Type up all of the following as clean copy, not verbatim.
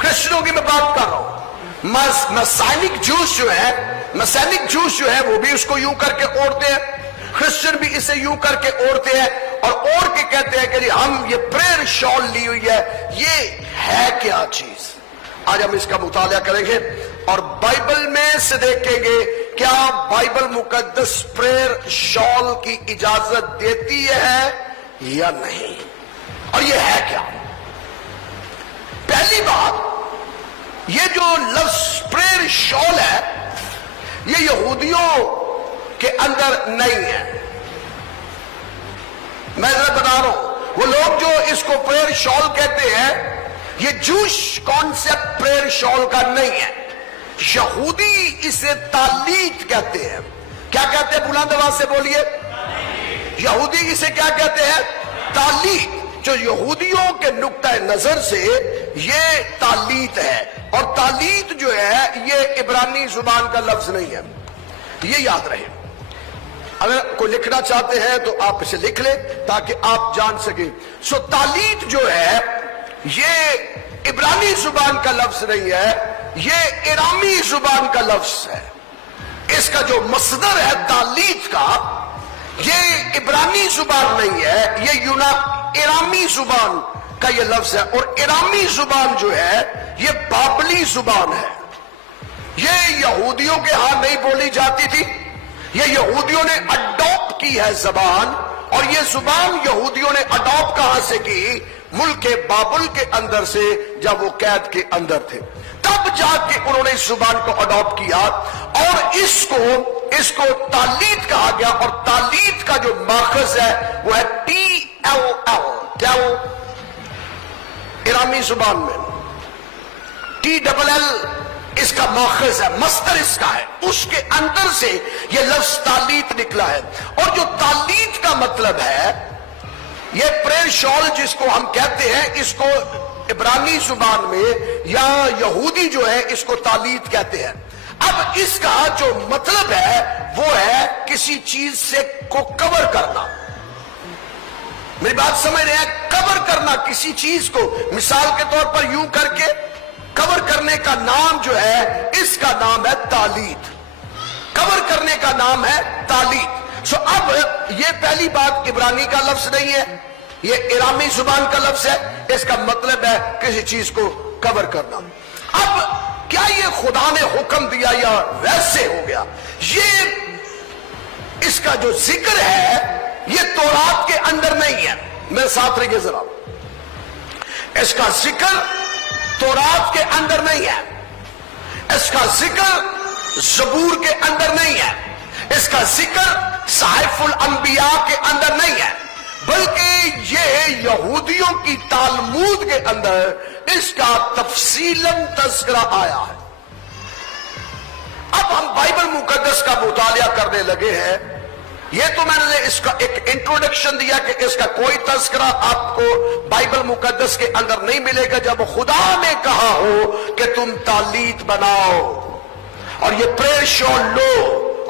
क्रिश्चियनों की मैं बात कर रहा हूं। मसाइनिक जूस जो है वो भी उसको यूं करके ओढ़ते हैं, क्रिश्चियन भी इसे यूं करके ओढ़ते हैं और ओढ़ के कहते हैं कि हम ये प्रेयर शॉल ली हुई है, ये है क्या चीज। आज हम इसका मुताला करेंगे और बाइबल में से देखेंगे क्या बाइबल मुकद्दस प्रेयर शॉल की इजाजत देती है या नहीं, और ये है क्या। पहली बात, ये जो लफ्ज प्रेयर शॉल है ये यहूदियों के अंदर नहीं है। मैं जरा बता रहा हूं, वो लोग जो इसको प्रेयर शॉल कहते हैं ये जूश कॉन्सेप्ट प्रेयर शॉल का नहीं है। यहूदी इसे तालीत कहते हैं। क्या कहते हैं, बुलंद आवाज से बोलिए। यहूदी इसे क्या कहते हैं, तालीत। जो यहूदियों के नुक्ता नजर से ये तालीत है, और तालीत जो है ये इब्रानी जुबान का लफ्ज नहीं है, ये याद रहे। अगर कोई लिखना चाहते हैं तो आप इसे लिख लें ताकि आप जान सकें। सो तालीत जो है ये इब्रानी जुबान का लफ्ज नहीं है, ये इरामी जुबान का लफ्ज है। इसका जो मसदर है तालीत का, ये इब्रानी जुबान नहीं है, ये इरामी जुबान का ये लफ्ज है। और इरामी जुबान जो है ये बाबली जुबान है, ये यहूदियों के यहां नहीं बोली जाती थी, ये यहूदियों ने अडॉप्ट की है जबान। और ये जुबान यहूदियों ने अडॉप्ट कहां से की, मुल्क बाबुल के अंदर से, जब वो कैद के अंदर थे तब जाके उन्होंने इस जुबान को अडॉप्ट किया और इसको तालीत कहा गया। और तालीत का जो माखज है वो है TLL, इरामी जुबान में TLL इसका माखज है, मस्तर इसका है, उसके अंदर से ये लफ्ज तालीत निकला है। और जो तालीत का मतलब है, ये प्रेयर शॉल जिसको हम कहते हैं, इसको इब्रानी जुबान में या यहूदी जो है इसको तालीत कहते हैं। अब इसका जो मतलब है वो है किसी चीज से को कवर करना। मेरी बात समझ रहे हैं, कवर करना किसी चीज को, मिसाल के तौर पर यूं करके कवर करने का नाम जो है, इसका नाम है तालीत। कवर करने का नाम है तालीत। सो अब ये पहली बात, इब्रानी का लफ्ज नहीं है, ये इरामी जुबान का लफ्ज है। इसका मतलब है किसी चीज को कवर करना। अब क्या ये खुदा ने हुक्म दिया या वैसे हो गया, ये इसका जो जिक्र है ये तौरात के अंदर नहीं है। मेरे साथ रहिए जरा, इसका जिक्र तौरात के अंदर नहीं है, इसका जिक्र ज़बूर के अंदर नहीं है, इसका जिक्र साहिफुल अंबिया के अंदर नहीं है, बल्कि ये यहूदियों की तालमूद के अंदर इसका तफसीलन तज़किरा आया है। अब हम बाइबल मुकद्दस का मुतालिया करने लगे हैं। ये तो मैंने इसका एक इंट्रोडक्शन दिया कि इसका कोई तज़किरा आपको बाइबल मुकद्दस के अंदर नहीं मिलेगा। जब खुदा ने कहा हो कि तुम तालीत बनाओ और ये प्रेयर शॉल लो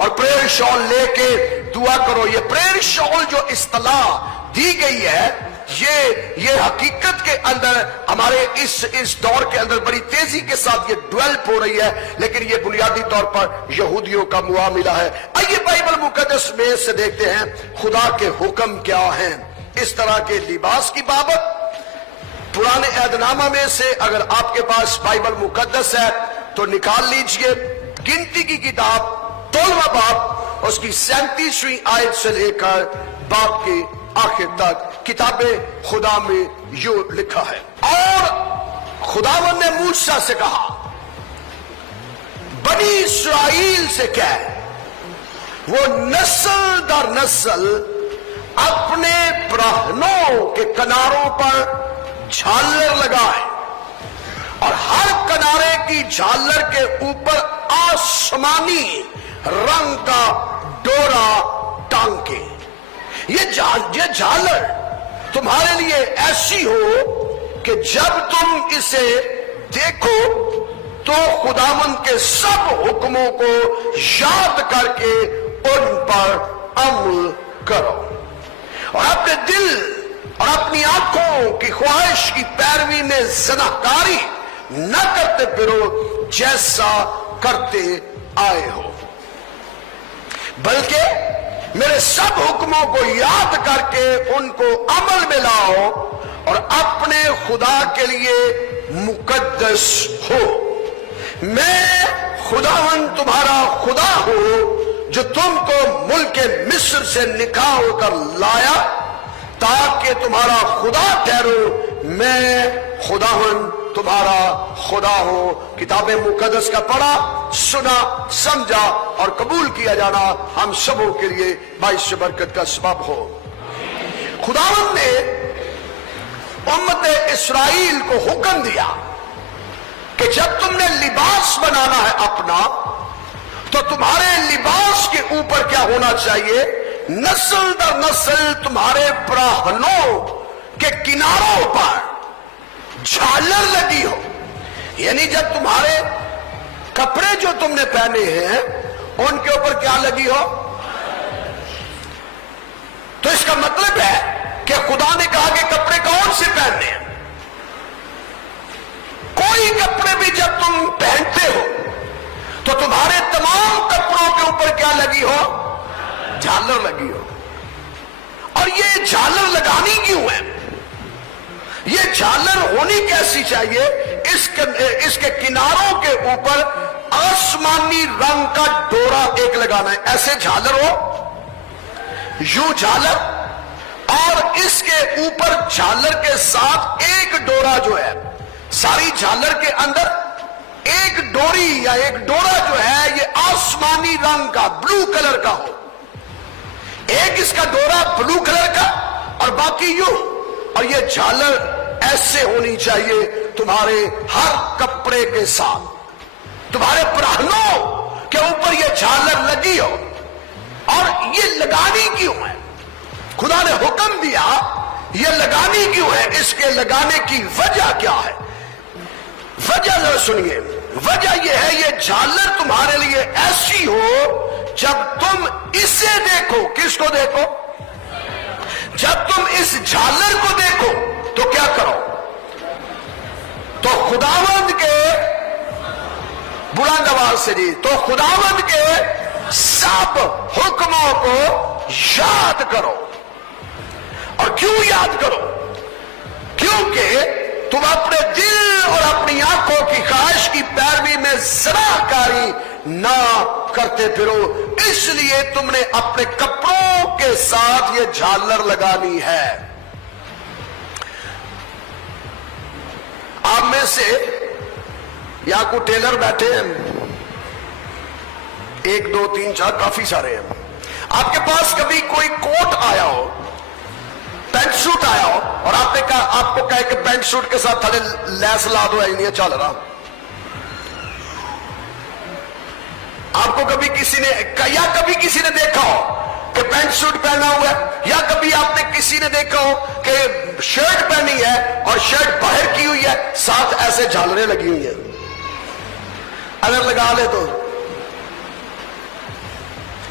और प्रेयर शॉल लेके दुआ करो, ये प्रेयर शॉल जो इस्तिलाह दी गई है, ये हकीकत के अंदर हमारे इस दौर के अंदर बड़ी तेजी के साथ ये डेवलप हो रही है, लेकिन ये बुनियादी तौर पर यहूदियों का मुआमिला है। आइए बाइबल मुकद्दस में से देखते हैं खुदा के हुक्म क्या हैं इस तरह के लिबास की बाबत। पुराने अहदनामा में से अगर आपके पास बाइबल मुकद्दस है तो निकाल लीजिए। गिनती की किताब 13वां बाब, उसकी 37वीं आयत से लेकर बाब के आखिर तक किताबे खुदा में यो लिखा है। और खुदावन ने मूसा से कहा, बनी इस्राएल से कह, वो नस्ल दर नस्ल अपने प्रहनों के किनारों पर झालर लगाए और हर किनारे की झालर के ऊपर आसमानी रंग का डोरा टांगे। ये झालर तुम्हारे लिए ऐसी हो कि जब तुम इसे देखो तो खुदावंद के सब हुक्मों को याद करके उन पर अमल करो और अपने दिल اور اپنی آنکھوں کی خواہش کی پیروی میں زناکاری نہ کرتے پھرو جیسا کرتے آئے ہو، بلکہ میرے سب حکموں کو یاد کر کے ان کو عمل میں لاؤ اور اپنے خدا کے لیے مقدس ہو۔ میں خداوند تمہارا خدا ہوں جو تم کو ملک مصر سے نکال کر لایا تاکہ تمہارا خدا ٹھہرو، میں خداوند تمہارا خدا ہو۔ کتاب مقدس کا پڑھا، سنا، سمجھا اور قبول کیا جانا ہم سبوں کے لیے باعث برکت کا سبب ہو۔ خداوند نے امت اسرائیل کو حکم دیا کہ جب تم نے لباس بنانا ہے اپنا تو تمہارے لباس کے اوپر کیا ہونا چاہیے؟ نسل در نسل تمہارے براہنوں کے کناروں پر جھالر لگی ہو، یعنی جب تمہارے کپڑے جو تم نے پہنے ہیں ان کے اوپر کیا لگی ہو، تو اس کا مطلب ہے کہ خدا نے کہا کہ کپڑے کون سے پہننے ہیں؟ کوئی کپڑے بھی جب تم پہنتے ہو تو تمہارے تمام کپڑوں کے اوپر کیا لگی ہو؟ جھالر لگی ہو۔ اور یہ جھالر لگانی کیوں ہے؟ یہ جھالر ہونی کیسی چاہیے؟ اس کے کناروں کے اوپر آسمانی رنگ کا ڈورا ایک لگانا ہے، ایسے جھالر ہو، یوں جھالر، اور اس کے اوپر جھالر کے ساتھ ایک ڈورا جو ہے، ساری جھالر کے اندر ایک ڈوری یا ایک ڈورا جو ہے یہ آسمانی رنگ کا بلو کلر کا ہو، ایک اس کا ڈورا بلو کلر کا اور باقی یوں، اور یہ جھالر ایسے ہونی چاہیے تمہارے ہر کپڑے کے ساتھ، تمہارے پراہنوں کے اوپر یہ جھالر لگی ہو۔ اور یہ لگانی کیوں ہے؟ خدا نے حکم دیا، یہ لگانی کیوں ہے؟ اس کے لگانے کی وجہ کیا ہے؟ وجہ ذرا سنیے، وجہ یہ ہے یہ جھالر تمہارے لیے ایسی ہو جب تم اسے دیکھو، کس کو دیکھو؟ جب تم اس جھالر کو دیکھو تو کیا کرو؟ تو خداوند کے، بلند آواز سے جی، تو خداوند کے سب حکموں کو یاد کرو۔ اور کیوں یاد کرو؟ کیونکہ تم اپنے دل اور اپنی آنکھوں کی خواہش کی پیروی میں زناکاری نہ کرتے پھرو، اس لیے تم نے اپنے کپڑوں کے ساتھ یہ جھالر لگانی ہے۔ آپ میں سے یا کوئی ٹیلر بیٹھے ہیں، 1 2 3 4 کافی سارے ہیں، آپ کے پاس کبھی کوئی کوٹ آیا ہو، پینٹ سوٹ آیا ہو، اور آپ نے کہا، آپ کو کہے کہ پینٹ سوٹ کے ساتھ تھلے لیس لا دو، نہیں چل رہا، آپ کو کبھی کسی نے، یا کبھی کسی نے دیکھا ہو کہ پینٹ سوٹ پہنا ہوا ہے، یا کبھی آپ نے کسی نے دیکھا ہو کہ شرٹ پہنی ہے اور شرٹ باہر کی ہوئی ہے، ساتھ ایسے جھالریں لگی ہوئی ہیں، اگر لگا لے تو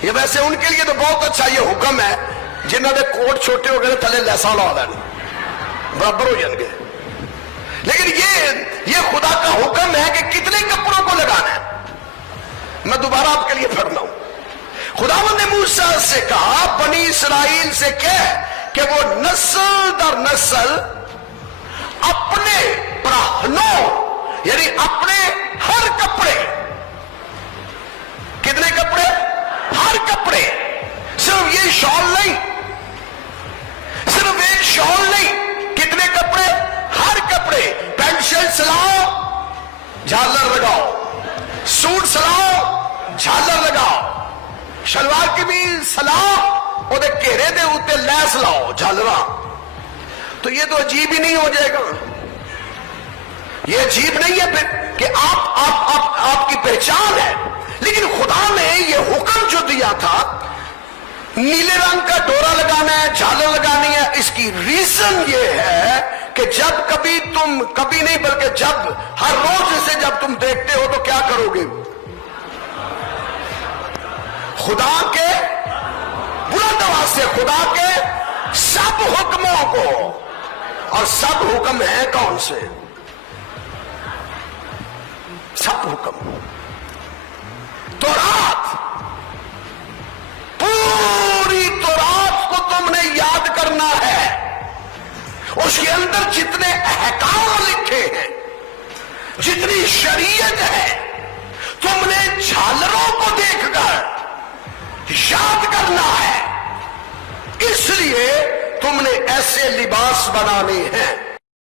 یہ ویسے ان کے لیے تو بہت اچھا یہ حکم ہے جنہوں نے کوٹ چھوٹے ہو گئے تھلے لیسا لا دینی، برابر ہو جائیں گے۔ لیکن یہ خدا کا حکم ہے کہ کتنے کپڑوں کو لگانا ہے۔ میں دوبارہ آپ کے لیے پڑھ رہا ہوں، خداوند نے موسیٰ سے کہا بنی اسرائیل سے کہہ کہ وہ نسل در نسل اپنے براہنوں، یعنی اپنے ہر کپڑے، کتنے کپڑے؟ ہر کپڑے، صرف یہ شال نہیں، صرف ایک شال نہیں، کتنے کپڑے؟ ہر کپڑے، پینٹ شرٹ سلاؤ، جھالر لگاؤ، سوٹ سلاؤ، جھالر لگاؤ، شلوار قمیض سلاؤ، وہ گھیرے دے اوتے لیس لاؤ، جھالراں۔ تو یہ تو عجیب ہی نہیں ہو جائے گا؟ یہ عجیب نہیں ہے پھر کہ آپ کی پہچان ہے؟ لیکن خدا نے یہ حکم جو دیا تھا، نیلے رنگ کا ڈورا لگانا ہے، جھالر لگانی ہے، اس کی ریزن یہ ہے کہ جب کبھی تم، کبھی نہیں بلکہ جب ہر روز اسے جب تم دیکھتے ہو تو کیا کرو گے؟ خدا کے، بلند آواز سے، خدا کے सब हुक्मों को, और सब हुक्म है कौन से? सब हुक्म। तौरात, पूरी तौरात को तुमने याद करना है। उसके अंदर जितने अहकाम लिखे हैं, जितनी शरीयत है, तुमने झालरों को देखकर याद करना है। इसलिए तुमने ऐसे लिबास बनाने हैं